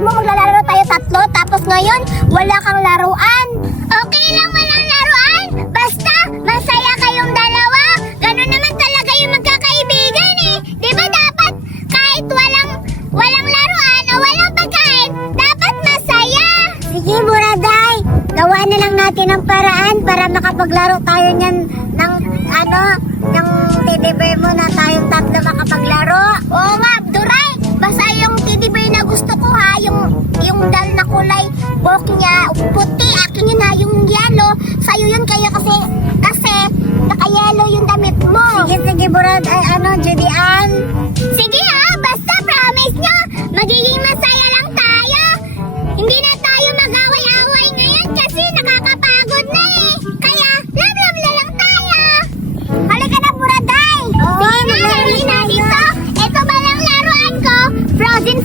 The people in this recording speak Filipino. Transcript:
mo maglalaro tayo tatlo, tapos ngayon, wala kang laruan. Okay lang walang laruan, basta masaya kayong dalawa. Ganun naman talaga yung magkakaibigan eh. Di ba dapat kahit walang laruan o walang pagkain, dapat masaya. Sige, Buraday. Gawa na lang natin ang paraan para makapaglaro tayo niyan ng ng teddy bear mo na tayong tatlo makapaglaro. Oo nga, Duray. Basta yung teddy bear na gusto ko ha, yung dal na kulay buhok niya puti, akin yun ha, yung yellow. Sa'yo yun kayo kasi naka-yellow yung damit mo. Sige, Burad, Judy Ann. Sige ha, basta promise nyo, magiging masaya lang tayo. Hindi na tayo mag-away-away ngayon kasi nakakapagod na eh. Kaya, love na lang tayo. Halika na, Buraday. Oo, maglaro na dito. Ito ba lang laruan ko? Frozen,